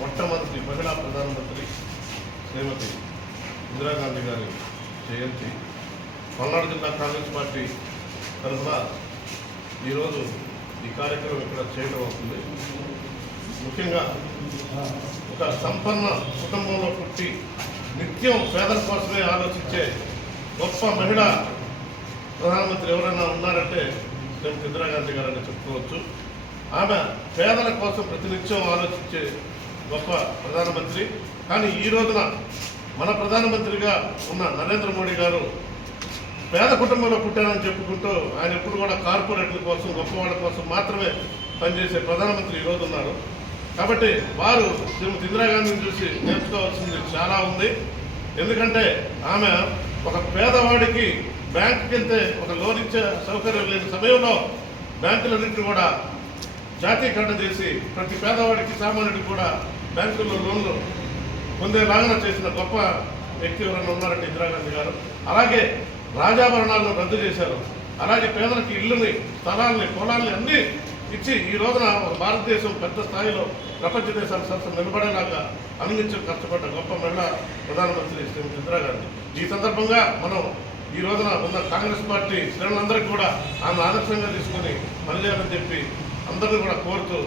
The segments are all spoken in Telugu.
మొట్టమొదటి మహిళా ప్రధానమంత్రి శ్రీమతి ఇందిరాగాంధీ గారి జయంతి పల్నాడు జిల్లా కాంగ్రెస్ పార్టీ తరఫున ఈరోజు ఈ కార్యక్రమం ఇక్కడ చేయడం అవుతుంది. ముఖ్యంగా ఒక సంపన్న కుటుంబంలో పుట్టి నిత్యం పేదల కోసమే ఆలోచించే గొప్ప మహిళా ప్రధానమంత్రి ఎవరైనా ఉన్నారంటే శ్రీమతి ఇందిరాగాంధీ గారని చెప్పుకోవచ్చు. ఆమె పేదల కోసం ప్రతినిత్యం ఆలోచించే గొప్ప ప్రధానమంత్రి. కానీ ఈ రోజున మన ప్రధానమంత్రిగా ఉన్న నరేంద్ర మోడీ గారు పేద కుటుంబంలో పుట్టారని చెప్పుకుంటూ ఆయన ఎప్పుడు కూడా కార్పొరేట్ల కోసం గొప్పవాళ్ళ కోసం మాత్రమే పనిచేసే ప్రధానమంత్రి ఈరోజు ఉన్నారు. కాబట్టి వారు శ్రీమతి ఇందిరాగాంధీని చూసి నేర్చుకోవాల్సింది చాలా ఉంది. ఎందుకంటే ఆమె ఒక పేదవాడికి బ్యాంకుకి వెళ్తే ఒక లోన్ ఇచ్చే సౌకర్యం లేని సమయంలో బ్యాంకులన్నింటినీ కూడా జాతీయకరణ చేసి ప్రతి పేదవాడికి సామాన్యుడికి కూడా బ్యాంకుల్లో లోన్లు పొందేలాగా చేసిన గొప్ప వ్యక్తి ఎవరైనా ఉన్నారంటే ఇందిరాగాంధీ గారు. అలాగే రాజాభరణాలను రద్దు చేశారు. అలాగే పేదలకు ఇళ్ళని, స్థలాల్ని, పొలాల్ని అన్నీ ఇచ్చి ఈ రోజున భారతదేశం పెద్ద స్థాయిలో ప్రపంచ దేశాల సరసన నిలబడేలాగా అందించి కష్టపడ్డ గొప్ప మహిళా ప్రధానమంత్రి శ్రీమతి ఇందిరాగాంధీ. ఈ సందర్భంగా మనం ఈ రోజున ఉన్న కాంగ్రెస్ పార్టీ శ్రేణులందరికీ కూడా ఆమె ఆదర్శంగా తీసుకుని పనిచేయాలని చెప్పి అందరినీ కూడా కోరుతూ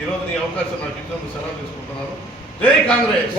ఈ రోజున ఈ అవకాశం నాకు ఇచ్చినందుకు సెలవు తీసుకుంటున్నాను. జై కాంగ్రెస్.